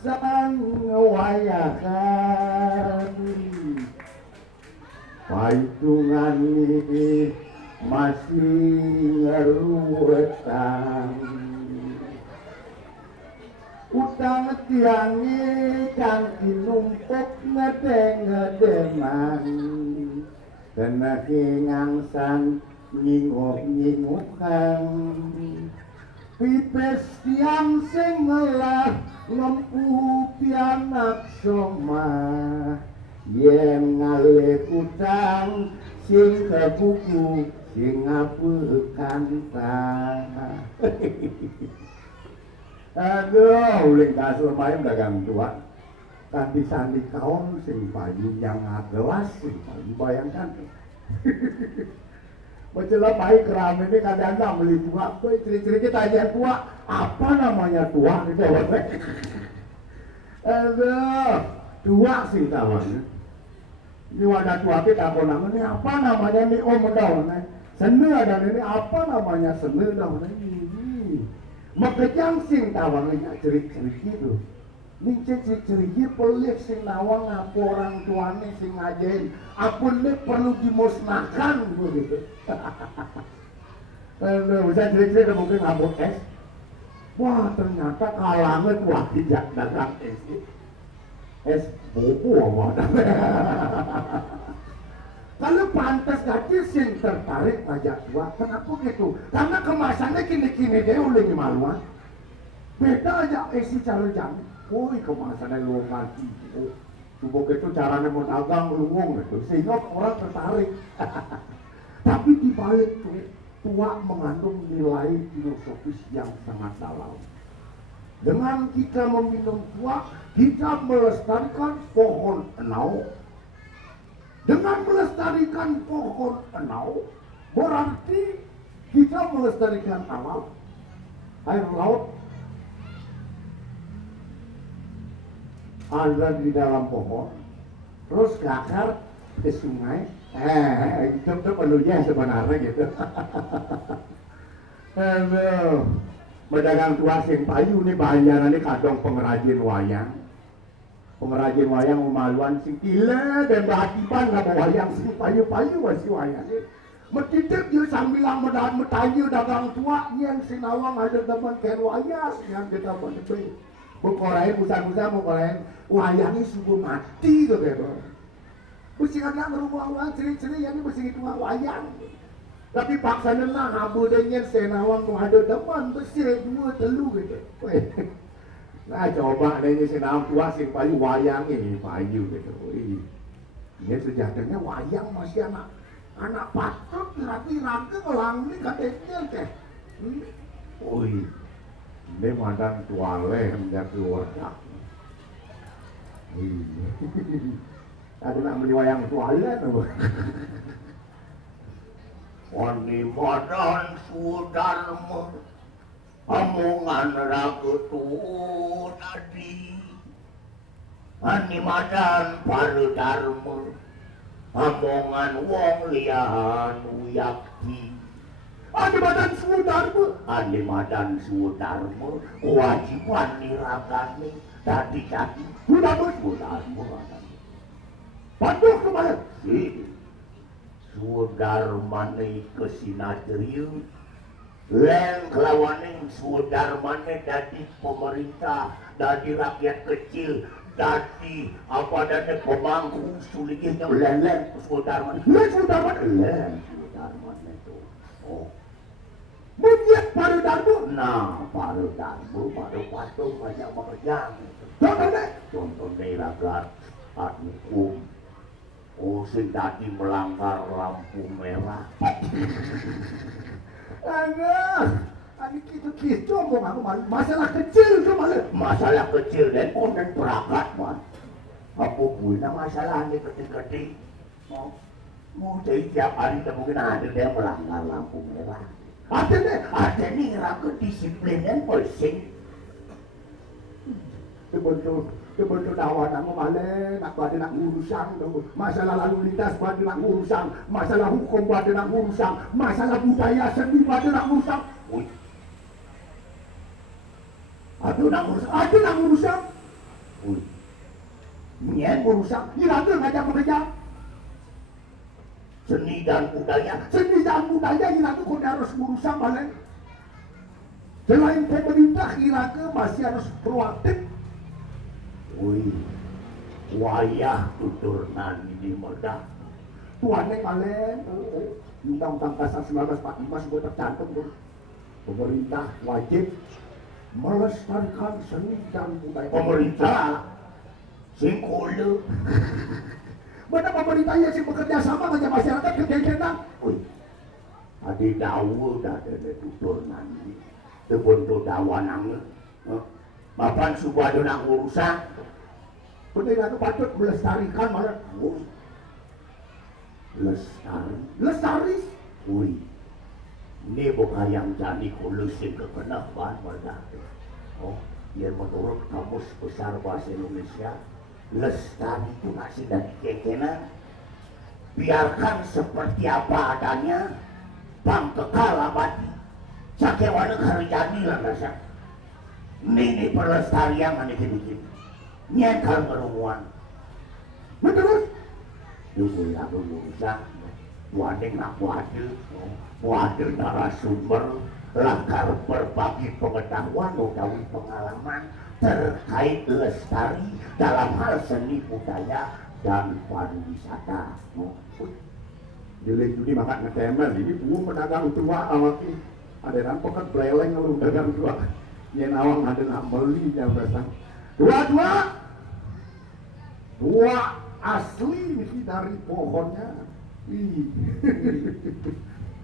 sang wayakan paitungan ini masih ngeruwetan utang tiangi kang dinumpuk ngedeng-ngedengan tenaki ngangsan nyingok-nyingokan pipes tiang sing ngelah ngempu pianak soma yen ngalih utang sing kebuku sing ngapekan ta aduh uling kasur mayem dagang tua kanthi sandi kaon sing payu yang ngagelas sing payu bayangkan Bacala baik keram ini kadang-kadang beli tua, ciri-ciri kita aja tua, apa namanya tua itu? Tua sih tawannya. Ini wadah tua kita apa namanya? Apa namanya nih om daun? Seni ada ini apa namanya seni daun ini? Makejang sing tawannya ciri-ciri gitu. Ini ciri-ciri pelik sing nawang apa orang tuanya sing ngajain akun ini perlu dimusnahkan begitu. Bisa ciri-ciri mungkin ngabuk es. Wah ternyata kalangan wah tidak dagang es. Es bobo apa? Kalau pantas gaji sing tertarik pajak tua, kenapa gitu? Karena kemasannya kini-kini deh udah maluan. Beda aja esi cara jamin. Woi kemasannya lu mati. Coba gitu caranya mau dagang lungung gitu. Sehingga orang tertarik. Tapi di balik tuh tua mengandung nilai filosofis yang sangat dalam. Dengan kita meminum tua, kita melestarikan pohon enau. Dengan melestarikan pohon enau, berarti kita melestarikan alam, air laut, ada di dalam pohon, terus ke akar ke sungai, itu perlunya sebenarnya gitu. Pedagang tua sing payu nih bahayanan nih kadang pengrajin wayang. Pengrajin wayang umaluan sing gila dan berhatiban nggak mau wayang sing payu-payu masih wayang. Metitik dia sambil metayu dagang tua yang sinawang ada teman ken wayas yang kita menepi. Bukorain busan-busan bukorain wayangnya sungguh mati gitu. Mesti ada ngeruang-ruang ciri-ciri yang ini mesti itu wayang. Tapi paksa nena habu dengan senawang mau ada teman bersih dua telu gitu. Nah coba nanya senawang tua sing payu wayang ini payu gitu. Ini sejatinya wayang masih anak patut lagi rangka ngelang ini katanya teh. Ini madang tuale menjadi wadah. Aku nak beli wayang tuale tuh. Wani madan sudarma omongan ragu tuh tadi. Wani madan paru dharma omongan wong liyan yakti. Andi madan sudarma kewajiban niragani tadi tadi sudah sudarma patuh kemana sudarmane kesinadriu leng kelawaning sudarmane dadi pemerintah dadi rakyat kecil dadi apa dadi pemangku suligihnya leng sudarmane tuh Munyet paru darbu, nah paru darbu, paru patung banyak pekerjaan. Contoh deh lagar hukum, sing tadi melanggar lampu merah. Adik gitu omong aku masalah kecil tuh masalah kecil dan konten perangkat mah. Apa guna masalah ini kecil-kecil? Mau jadi tiap hari mungkin ada yang melanggar lampu merah. Ada nih ragu disiplinan polisi. Betul dawan nama malah nak pada nak urusan masalah lalu lintas pada nak urusan masalah hukum pada nak urusan masalah budaya seni pada nak urusan. Ada nak urusan Nyen merusak, Iraga ngajak bekerja. Seni dan budaya Iraga kok harus merusak balik. Selain pemerintah, Iraga masih harus proaktif. Wayah tuturnan ini medah. Tuannya kalian, Undang-Undang Dasar 1945 sudah tercantum tuh. Pemerintah wajib melestarikan seni dan budaya. Pemerintah singkul. Mana pemerintahnya sih bekerja sama dengan masyarakat kerja-kerja. Adi dawu dah ada tutur nanti. Tebonto dawanang. Bapak subado nak urusan. Bener itu patut melestarikan malah. Lestari. Ini bukan yang jadi kulusin kekenapan pada. Yang menurut Kamus Besar Bahasa Indonesia, lestari itu masih dari kekenan. Biarkan seperti apa adanya, bang kekal abadi. Sakewana karjani lah rasa. Ini pelestarian mana bikin. Nyen kalau berumuan. Betul. Dulu lagu urusan. Wadeng nak wadah narasumber lakar berbagi pengetahuan utawi pengalaman terkait lestari dalam hal seni budaya dan pariwisata. Jadi makan ngetemel ini buah pedagang tua awak ini ada rampok kan beleleng kalau pedagang tua yang awang ada nak beli yang besar dua asli dari pohonnya.